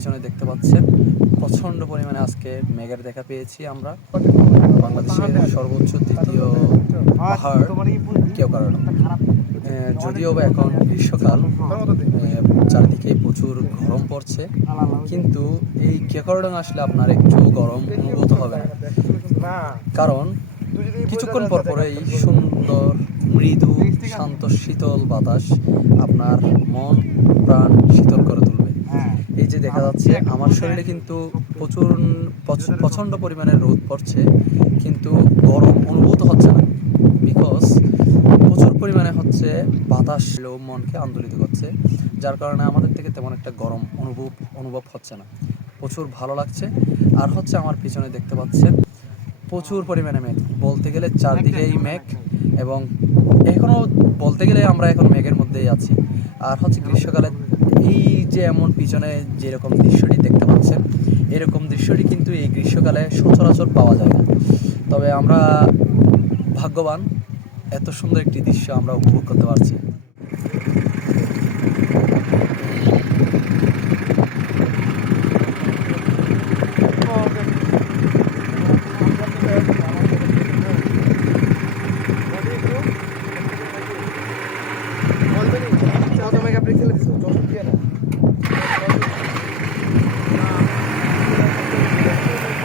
পিছনে দেখতে পাচ্ছেন প্রচন্ড পরিমাণে আজকে মেঘের দেখা পেয়েছি আমরা। বাংলাদেশের সর্বোচ্চ দ্বিতীয় পাহাড় কেওক্রাডং। যদিও বা এখন গ্রীষ্মকাল, চারিদিকে প্রচুর গরম পড়ছে, কিন্তু এই কেওক্রাডং আসলে আপনার একটু গরম অনুভূত হবে না, কারণ কিছুক্ষণ পর পরেই সুন্দর মৃদু শান্ত শীতল বাতাস আপনার মন প্রাণ শীতল করে তুলবে। এই যে দেখা যাচ্ছে আমার শরীরে কিন্তু প্রচণ্ড পরিমাণে রোদ পড়ছে, কিন্তু গরম অনুভূত হচ্ছে না, বিকজ প্রচুর পরিমাণে হচ্ছে বাতাস মনকে আন্দোলিত করছে, যার কারণে আমাদের থেকে তেমন একটা গরম অনুভব হচ্ছে না। প্রচুর ভালো লাগছে। আর হচ্ছে আমার পিছনে দেখতে পাচ্ছেন প্রচুর পরিমাণে মেঘ, বলতে গেলে চারদিকেই মেঘ, এবং এখনও বলতে গেলে আমরা এখন মেঘের মধ্যেই আছি। আর হচ্ছে গ্রীষ্মকালে এই যে এমন পিছনে যেরকম দৃশ্যটি দেখতে পাচ্ছেন, এরকম দৃশ্যটি কিন্তু এই গ্রীষ্মকালে সচরাচর পাওয়া যায় না। তবে আমরা ভাগ্যবান, এত সুন্দর একটি দৃশ্য আমরা উপভোগ করতে পারছি।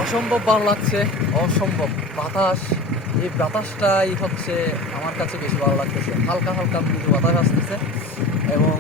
অসম্ভব ভালো লাগছে, অসম্ভব বাতাস। এই বাতাসটাই হচ্ছে আমার কাছে বেশি ভালো লাগতেছে। হালকা হালকা মৃদু বাতাস আসতেছে, এবং